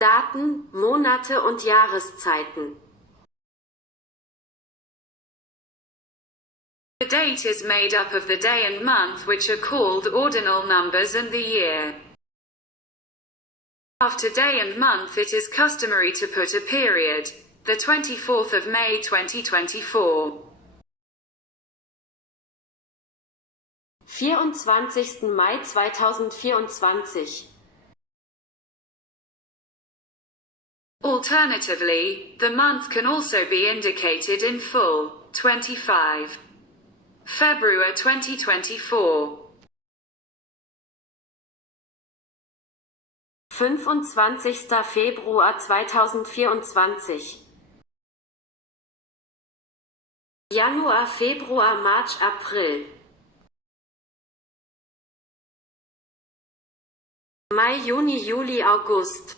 Daten, Monate und Jahreszeiten. The date is made up of the day and month, which are called ordinal numbers, and the year. After day and month it is customary to put a period. The 24th of May 2024. 24. Mai 2024. Alternatively, the month can also be indicated in full. 25. February 2024. 25. Februar 2024. Januar, Februar, März, April. Mai, Juni, Juli, August.